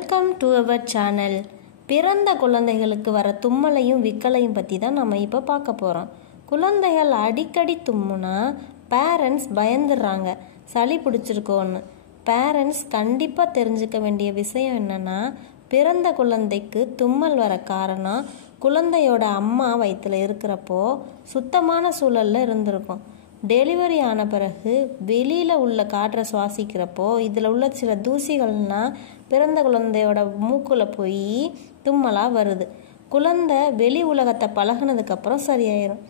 Welcome to our channel. பிறந்த குழந்தைகளுக்கு வர தும்மலையும் விக்கலையும் பற்றி தான் நம்ம இப்போ பார்க்க போகிறோம். குழந்தைகள் அடிக்கடி தும்முனா பேரண்ட்ஸ் பயந்துடுறாங்க, சளி பிடிச்சிருக்கோன்னு. பேரண்ட்ஸ் கண்டிப்பாக தெரிஞ்சுக்க வேண்டிய விஷயம் என்னென்னா, பிறந்த குழந்தைக்கு தும்மல் வர காரணம் குழந்தையோட அம்மா வயிற்றில் இருக்கிறப்போ சுத்தமான சூழலில் இருந்திருக்கும். டெலிவரி ஆன பிறகு வெளியில் உள்ள காற்றை சுவாசிக்கிறப்போ இதில் உள்ள சில தூசிகள்னால் பிறந்த குழந்தையோட மூக்கில் போய் தும்மலாக வருது. குழந்தை வெளி உலகத்தை பழகினதுக்கப்புறம் சரியாயிடும்.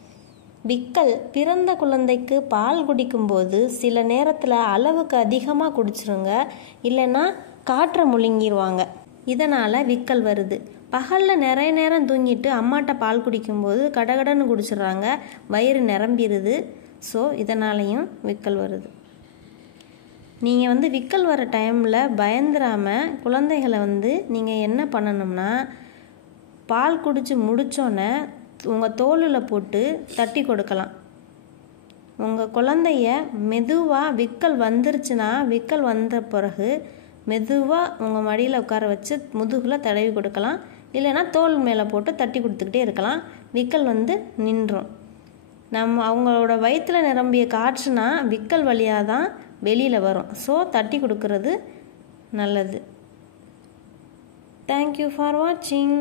விக்கல் பிறந்த குழந்தைக்கு பால் குடிக்கும்போது சில நேரத்தில் அளவுக்கு அதிகமாக குடிச்சிருங்க, இல்லைன்னா காற்றை முழுங்கிடுவாங்க. இதனால் விக்கல் வருது. பகலில் நிறைய நேரம் தூங்கிட்டு அம்மாட்ட பால் குடிக்கும்போது கடகடன்னு குடிச்சிடுறாங்க, வயிறு நிரம்பிடுது. ஸோ இதனாலையும் விக்கல் வருது. நீங்கள் விக்கல் வர டைமில் பயந்துடாமல் குழந்தைகளை நீங்கள் என்ன பண்ணணும்னா, பால் குடித்து முடித்தோன்னே உங்கள் தோலில் போட்டு தட்டி கொடுக்கலாம். உங்கள் குழந்தைய மெதுவாக விக்கல் வந்துருச்சுன்னா, விக்கல் வந்த பிறகு மெதுவாக உங்கள் மடியில் உட்கார வச்சு முதுகில் தடவி கொடுக்கலாம், இல்லைன்னா தோல் மேலே போட்டு தட்டி கொடுத்துக்கிட்டே இருக்கலாம். விக்கல் நின்றும். அவங்களோட வயிற்றில் நிரம்பிய காற்றுனா விக்கல் வழியாக தான் வெளியில் வரும். ஸோ தட்டி கொடுக்கறது நல்லது. தேங்க்யூ ஃபார் வாட்சிங்.